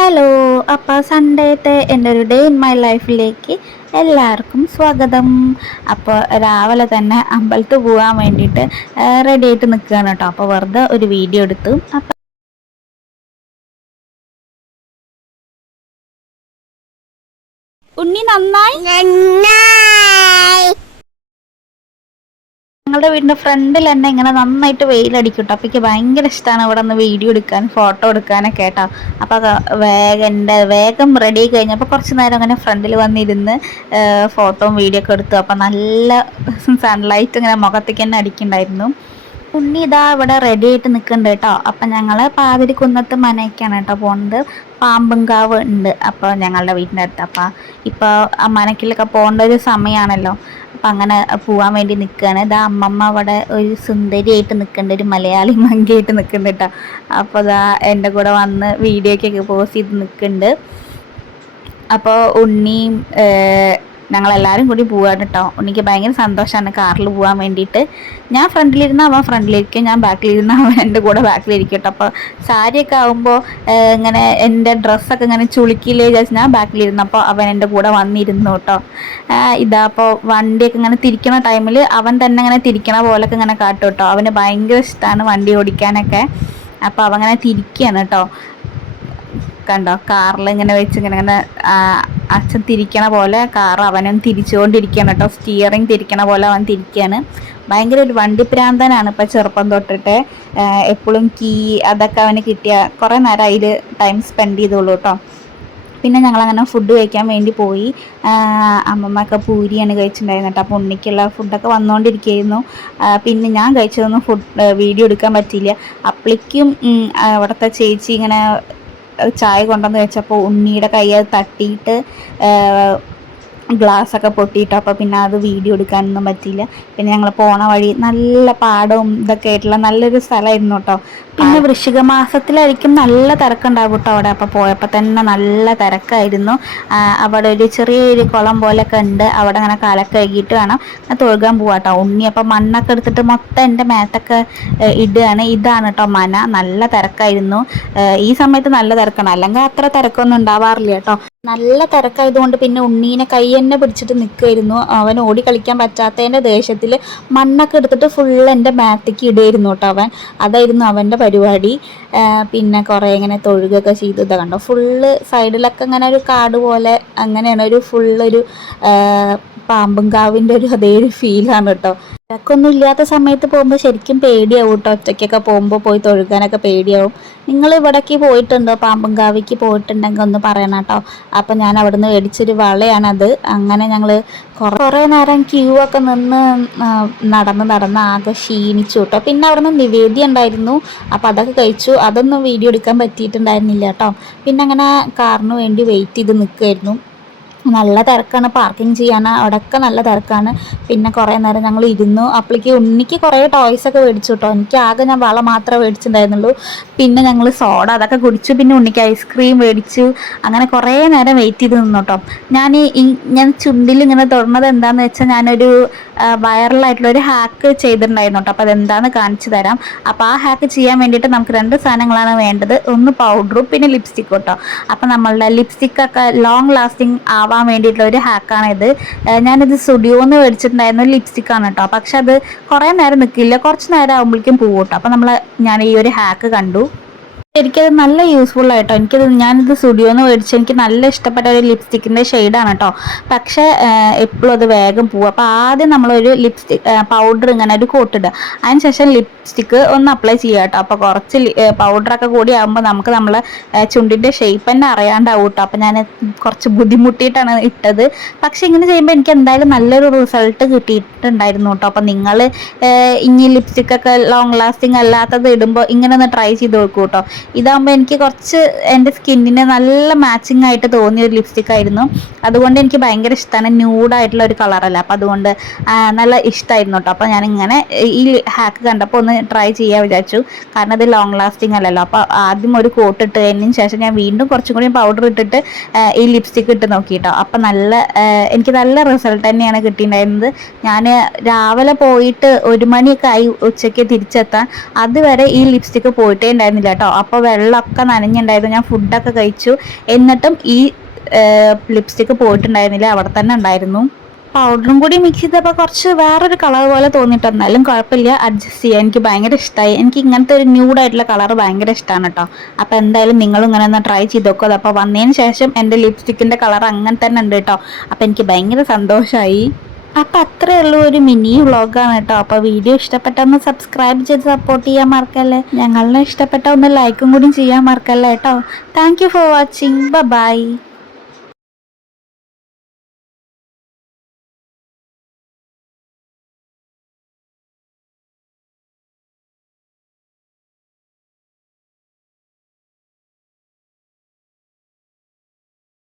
Hello, അപ്പോൾ സൺഡേത്തെ എൻ്റെ ഒരു ഡേ ഇൻ മൈ ലൈഫിലേക്ക് എല്ലാവർക്കും സ്വാഗതം. അപ്പോൾ രാവിലെ തന്നെ അമ്പലത്തിൽ പോകാൻ വേണ്ടിയിട്ട് റെഡി ആയിട്ട് നിൽക്കുകയാണ് കേട്ടോ. അപ്പോൾ വെറുതെ ഒരു വീഡിയോ എടുത്തു. അപ്പോൾ ഉണ്ണി നന്നായി ഞങ്ങളുടെ വീടിൻ്റെ ഫ്രണ്ടിൽ തന്നെ ഇങ്ങനെ നന്നായിട്ട് വെയിലടിക്കും കേട്ടോ. അപ്പോൾ എനിക്ക് ഭയങ്കര ഇഷ്ടമാണ് ഇവിടെ നിന്ന് വീഡിയോ എടുക്കാൻ, ഫോട്ടോ എടുക്കാനൊക്കെ കേട്ടോ. അപ്പോൾ വേഗം റെഡി ആയി കഴിഞ്ഞപ്പോൾ കുറച്ച് നേരം അങ്ങനെ ഫ്രണ്ടിൽ വന്നിരുന്ന് ഫോട്ടോയും വീഡിയോ ഒക്കെ എടുത്തു. അപ്പോൾ നല്ല സൺലൈറ്റ് ഇങ്ങനെ മുഖത്തേക്ക് തന്നെ അടിക്കുന്നുണ്ടായിരുന്നു. ഉണ്ണി ഇതാ ഇവിടെ റെഡി ആയിട്ട് നിൽക്കുന്നുണ്ട് കേട്ടോ. അപ്പം ഞങ്ങൾ പാതിരിക്കുന്നത്ത് മനയ്ക്കാണ് കേട്ടോ പോകുന്നത്. പാമ്പുംകാവ് ഉണ്ട് അപ്പോൾ ഞങ്ങളുടെ വീടിൻ്റെ അടുത്ത്. അപ്പം ഇപ്പോൾ ആ മനക്കിലൊക്കെ പോകേണ്ട ഒരു സമയമാണല്ലോ. അപ്പം അങ്ങനെ പോകാൻ വേണ്ടി നിൽക്കുകയാണ്. ഇതാ അമ്മമ്മ അവിടെ ഒരു സുന്ദരിയായിട്ട് നിൽക്കുന്നുണ്ട്, ഒരു മലയാളി മങ്കിയായിട്ട് നിൽക്കുന്നുണ്ട് കേട്ടോ. അപ്പോൾ ഇതാ എൻ്റെ കൂടെ വന്ന് വീഡിയോയ്ക്കൊക്കെ പോസ്റ്റ് ചെയ്ത് നിൽക്കുന്നുണ്ട്. അപ്പോൾ ഉണ്ണിയും ഞങ്ങളെല്ലാവരും കൂടി പോവാണ് കേട്ടോ. ഉണ്ണിക്ക് ഭയങ്കര സന്തോഷമാണ് കാറിൽ പോകാൻ വേണ്ടിയിട്ട്. ഞാൻ ഫ്രണ്ടിലിരുന്ന അവൻ ഫ്രണ്ടിലിരിക്കും, ഞാൻ ബാക്കിലിരുന്ന അവൻ എൻ്റെ കൂടെ ബാക്കിലിരിക്കും കേട്ടോ. അപ്പോൾ സാരിയൊക്കെ ആകുമ്പോൾ ഇങ്ങനെ എൻ്റെ ഡ്രസ്സൊക്കെ ഇങ്ങനെ ചുളുക്കിയില്ലേ വിചാരിച്ച് ഞാൻ ബാക്കിലിരുന്നപ്പോൾ അവൻ എൻ്റെ കൂടെ വന്നിരുന്നു കേട്ടോ. ഇതാ അപ്പോൾ വണ്ടിയൊക്കെ ഇങ്ങനെ തിരിക്കണ ടൈമിൽ അവൻ തന്നെ ഇങ്ങനെ തിരിക്കണ പോലൊക്കെ ഇങ്ങനെ കാട്ടും കേട്ടോ. അവന് ഭയങ്കര ഇഷ്ടമാണ് വണ്ടി ഓടിക്കാനൊക്കെ. അപ്പോൾ അവൻ അങ്ങനെ തിരിക്കുകയാണ് കേട്ടോ. കണ്ടോ, കാറിൽ ഇങ്ങനെ വെച്ച് ഇങ്ങനെ അച്ഛൻ തിരിക്കണ പോലെ കാർ അവനും തിരിച്ചുകൊണ്ടിരിക്കുകയാണ് കേട്ടോ. സ്റ്റിയറിങ് തിരിക്കണ പോലെ അവൻ തിരിക്കുകയാണ്. ഭയങ്കര ഒരു വണ്ടി പ്രാന്തനാണ് ഇപ്പം ചെറുപ്പം തൊട്ടിട്ട്. എപ്പോഴും കീ അതൊക്കെ അവന് കിട്ടിയ കുറേ നേരം അതിൽ ടൈം സ്പെൻഡ് ചെയ്തോളൂ കേട്ടോ. പിന്നെ ഞങ്ങളങ്ങനെ ഫുഡ് കഴിക്കാൻ വേണ്ടി പോയി. അമ്മമ്മയൊക്കെ പൂരിയാണ് കഴിച്ചിട്ടുണ്ടായിരുന്നത് കേട്ടോ. അപ്പോൾ ഉണ്ണിക്കുള്ള ഫുഡൊക്കെ വന്നുകൊണ്ടിരിക്കുകയായിരുന്നു. പിന്നെ ഞാൻ കഴിച്ചതൊന്നും വീഡിയോ എടുക്കാൻ പറ്റിയില്ല. അപ്പോഴേക്കും അവിടുത്തെ ചേച്ചി ഇങ്ങനെ ചായ കൊണ്ടുവന്ന് വെച്ചപ്പോൾ ഉണ്ണിയുടെ കൈ അത് തട്ടിയിട്ട് ഗ്ലാസ്സൊക്കെ പൊട്ടിയിട്ടു. അപ്പോൾ പിന്നെ അത് വീഡിയോ എടുക്കാനൊന്നും പറ്റിയില്ല. പിന്നെ ഞങ്ങൾ പോണ വഴി നല്ല പാടവും ഇതൊക്കെ ആയിട്ടുള്ള നല്ലൊരു സ്ഥലമായിരുന്നു കേട്ടോ. പിന്നെ വൃശ്ചിക മാസത്തിലായിരിക്കും നല്ല തിരക്കുണ്ടാവും കേട്ടോ അവിടെ. അപ്പോൾ പോയപ്പോൾ തന്നെ നല്ല തിരക്കായിരുന്നു. അവിടെ ഒരു ചെറിയൊരു കുളം പോലെയൊക്കെ ഉണ്ട്. അവിടെ അങ്ങനെ കാലൊക്കെ കഴുകിയിട്ട് വേണം തൊഴുകാൻ പോവാട്ടോ. ഉണ്ണി അപ്പോൾ മണ്ണൊക്കെ എടുത്തിട്ട് മൊത്തം എൻ്റെ മേത്തൊക്കെ ഇടുകയാണ്. ഇതാണ് കേട്ടോ മന. നല്ല തിരക്കായിരുന്നു. ഈ സമയത്ത് നല്ല തിരക്കാണ്, അല്ലെങ്കിൽ അത്ര തിരക്കൊന്നും ഉണ്ടാവാറില്ല കേട്ടോ. നല്ല തിരക്കായതുകൊണ്ട് പിന്നെ ഉണ്ണീനെ കൈ തന്നെ പിടിച്ചിട്ട് നിൽക്കുമായിരുന്നു. അവൻ ഓടി കളിക്കാൻ പറ്റാത്തതിൻ്റെ ദേഷ്യത്തിൽ മണ്ണൊക്കെ എടുത്തിട്ട് ഫുള്ള് എൻ്റെ മേത്തേക്ക് ഇടുമായിരുന്നു കേട്ടോ അവൻ. അതായിരുന്നു അവൻ്റെ പരിപാടി. പിന്നെ കുറേ ഇങ്ങനെ തൊഴുകൊക്കെ ചെയ്തു. ഇതാ കണ്ടോ, ഫുള്ള് സൈഡിലൊക്കെ ഇങ്ങനെ ഒരു കാട് പോലെ അങ്ങനെയാണ്. ഒരു ഫുള്ളൊരു പാമ്പുംകാവിൻ്റെ അതേ ഒരു ഫീലാണ് കേട്ടോ. തിരക്കൊന്നും ഇല്ലാത്ത സമയത്ത് പോകുമ്പോൾ ശരിക്കും പേടിയാവും കേട്ടോ. ഒറ്റയ്ക്കൊക്കെ പോകുമ്പോൾ പോയി തൊഴുകാനൊക്കെ പേടിയാവും. നിങ്ങൾ ഇവിടേക്ക് പോയിട്ടുണ്ടോ? പാമ്പുംകാവിക്ക് പോയിട്ടുണ്ടെങ്കിൽ ഒന്ന് പറയണം കേട്ടോ. അപ്പം ഞാൻ അവിടുന്ന് മേടിച്ചൊരു വളയാണത്. അങ്ങനെ ഞങ്ങൾ കുറേ നേരം ക്യൂ ഒക്കെ നിന്ന് നടന്ന് ആകെ ക്ഷീണിച്ചു കേട്ടോ. പിന്നെ അവിടുന്ന് നിവേദ്യം ഉണ്ടായിരുന്നു, അപ്പോൾ അതൊക്കെ കഴിച്ചു. അതൊന്നും വീഡിയോ എടുക്കാൻ പറ്റിയിട്ടുണ്ടായിരുന്നില്ല കേട്ടോ. പിന്നെ അങ്ങനെ കാറിന് വേണ്ടി വെയിറ്റ് ചെയ്ത് നിൽക്കുമായിരുന്നു. നല്ല തിരക്കാണ്, പാർക്കിംഗ് ചെയ്യാൻ അവിടെയൊക്കെ നല്ല തിരക്കാണ്. പിന്നെ കുറേ നേരം ഞങ്ങൾ ഇരുന്നു. അപ്പോഴേക്ക് ഉണ്ണിക്ക് കുറേ ടോയ്സൊക്കെ മേടിച്ചു കേട്ടോ. എനിക്ക് ആകെ ഞാൻ വള മാത്രമേ മേടിച്ചിട്ടുണ്ടായിരുന്നുള്ളൂ. പിന്നെ ഞങ്ങൾ സോഡ അതൊക്കെ കുടിച്ചു. പിന്നെ ഉണ്ണിക്ക് ഐസ്ക്രീം മേടിച്ചു. അങ്ങനെ കുറേ നേരം വെയിറ്റ് ചെയ്ത് നിന്നു കേട്ടോ. ഞാൻ ചുണ്ടിൽ ഇങ്ങനെ തൊടുന്നത് എന്താണെന്ന് വെച്ചാൽ ഞാനൊരു വൈറലായിട്ടുള്ളൊരു ഹാക്ക് ചെയ്തിട്ടുണ്ടായിരുന്നു കേട്ടോ. അപ്പോൾ അതെന്താണെന്ന് കാണിച്ചു തരാം. അപ്പോൾ ആ ഹാക്ക് ചെയ്യാൻ വേണ്ടിയിട്ട് നമുക്ക് 2 സാധനങ്ങളാണ് വേണ്ടത്. ഒന്ന് പൗഡറും പിന്നെ ലിപ്സ്റ്റിക്കും കേട്ടോ. അപ്പോൾ നമ്മളുടെ ലിപ്സ്റ്റിക്കൊക്കെ ലോങ് ലാസ്റ്റിംഗ് ആവാൻ വേണ്ടിയിട്ടുള്ള ഒരു ഹാക്കാണിത്. ഞാനിത് സ്റ്റുഡിയോന്ന് മേടിച്ചിട്ടുണ്ടായിരുന്ന ഒരു ലിപ്സ്റ്റിക്കാണ് കേട്ടോ. പക്ഷെ അത് കുറേ നേരം നിൽക്കില്ല, കുറച്ച് നേരം ആകുമ്പോഴേക്കും പോകും കേട്ടോ. അപ്പോൾ ഞാൻ ഈ ഒരു ഹാക്ക് കണ്ടു. എനിക്കത് നല്ല യൂസ്ഫുൾ ആയിട്ടോ. ഞാനിത് സ്റ്റുഡിയോന്ന് മേടിച്ച് എനിക്ക് നല്ല ഇഷ്ടപ്പെട്ട ഒരു ലിപ്സ്റ്റിക്കിൻ്റെ ഷെയ്ഡാണ് കേട്ടോ. പക്ഷേ എപ്പോഴും അത് വേഗം പോകും. അപ്പോൾ ആദ്യം നമ്മളൊരു പൗഡർ ഇങ്ങനെ ഒരു കോട്ടിടുക, അതിന് ശേഷം ലിപ്സ്റ്റിക്ക് ഒന്ന് അപ്ലൈ ചെയ്യുക കേട്ടോ. അപ്പോൾ കുറച്ച് പൗഡറൊക്കെ കൂടി ആകുമ്പോൾ നമുക്ക് നമ്മളെ ചുണ്ടിൻ്റെ ഷേപ്പ് തന്നെ അറിയാണ്ടാവും കേട്ടോ. അപ്പോൾ ഞാൻ കുറച്ച് ബുദ്ധിമുട്ടിയിട്ടാണ് ഇട്ടത്. പക്ഷെ ഇങ്ങനെ ചെയ്യുമ്പോൾ എനിക്ക് എന്തായാലും നല്ലൊരു റിസൾട്ട് കിട്ടിയിട്ടുണ്ടായിരുന്നു കേട്ടോ. അപ്പോൾ നിങ്ങൾ ഇനി ലിപ്സ്റ്റിക്കൊക്കെ ലോങ് ലാസ്റ്റിംഗ് അല്ലാത്തത് ഇടുമ്പോൾ ഇങ്ങനെ ഒന്ന് ട്രൈ ചെയ്ത് നോക്കൂ കേട്ടോ. ഇതാകുമ്പോൾ എനിക്ക് കുറച്ച് എൻ്റെ സ്കിന്നിന് നല്ല മാച്ചിങ് ആയിട്ട് തോന്നിയ ഒരു ലിപ്സ്റ്റിക് ആയിരുന്നു. അതുകൊണ്ട് എനിക്ക് ഭയങ്കര ഇഷ്ടമാണ്. ന്യൂഡായിട്ടുള്ള ഒരു കളറല്ല, അപ്പോൾ അതുകൊണ്ട് നല്ല ഇഷ്ടമായിരുന്നു കേട്ടോ. അപ്പോൾ ഞാനിങ്ങനെ ഈ ഹാക്ക് കണ്ടപ്പോൾ ഒന്ന് ട്രൈ ചെയ്യാൻ വിചാരിച്ചു. കാരണം ഇത് ലോങ് ലാസ്റ്റിംഗ് അല്ലല്ലോ. അപ്പോൾ ആദ്യം ഒരു കോട്ട് ഇട്ടതിന് ശേഷം ഞാൻ വീണ്ടും കുറച്ചും കൂടി പൗഡർ ഇട്ടിട്ട് ഈ ലിപ്സ്റ്റിക്ക് ഇട്ട് നോക്കി കേട്ടോ. അപ്പോൾ എനിക്ക് നല്ല റിസൾട്ട് തന്നെയാണ് കിട്ടിയിട്ടുണ്ടായിരുന്നത്. ഞാൻ രാവിലെ പോയിട്ട് 1 മണിയൊക്കെ ആയി ഉച്ചയ്ക്ക് തിരിച്ചെത്താൻ. അതുവരെ ഈ ലിപ്സ്റ്റിക്ക് പോയിട്ടേ ഉണ്ടായിരുന്നില്ല കേട്ടോ. അപ്പോൾ അപ്പോൾ വെള്ളമൊക്കെ നനഞ്ഞിട്ടുണ്ടായിരുന്നു. ഞാൻ ഫുഡൊക്കെ കഴിച്ചു, എന്നിട്ടും ഈ ലിപ്സ്റ്റിക്ക് പോയിട്ടുണ്ടായിരുന്നില്ല, അവിടെ തന്നെ ഉണ്ടായിരുന്നു. പൗഡറും കൂടി മിക്സ് ചെയ്തപ്പോൾ കുറച്ച് വേറൊരു കളർ പോലെ തോന്നിയിട്ട്, എന്നാലും കുഴപ്പമില്ല, അഡ്ജസ്റ്റ് ചെയ്യാം. എനിക്ക് ഭയങ്കര ഇഷ്ടമായി. എനിക്ക് ഇങ്ങനത്തെ ഒരു ന്യൂഡായിട്ടുള്ള കളർ ഭയങ്കര ഇഷ്ടമാണ് കേട്ടോ. അപ്പോൾ എന്തായാലും നിങ്ങളും ഇങ്ങനെ ഒന്ന് ട്രൈ ചെയ്ത് നോക്കുക. അപ്പോൾ വന്നതിന് ശേഷം എൻ്റെ ലിപ്സ്റ്റിക്കിൻ്റെ കളർ അങ്ങനെ തന്നെ ഉണ്ട് കേട്ടോ. അപ്പോൾ എനിക്ക് ഭയങ്കര സന്തോഷമായി. അപ്പം അത്രയേ ഉള്ളൂ, ഒരു മിനി വ്ളോഗാണ് കേട്ടോ. അപ്പോൾ വീഡിയോ ഇഷ്ടപ്പെട്ട ഒന്ന് സബ്സ്ക്രൈബ് ചെയ്ത് സപ്പോർട്ട് ചെയ്യാൻ മറക്കല്ലേ. ഞങ്ങളെ ഇഷ്ടപ്പെട്ട ഒന്ന് ലൈക്കും കൂടി ചെയ്യാൻ മറക്കല്ലേ കേട്ടോ. Thank you for watching. By.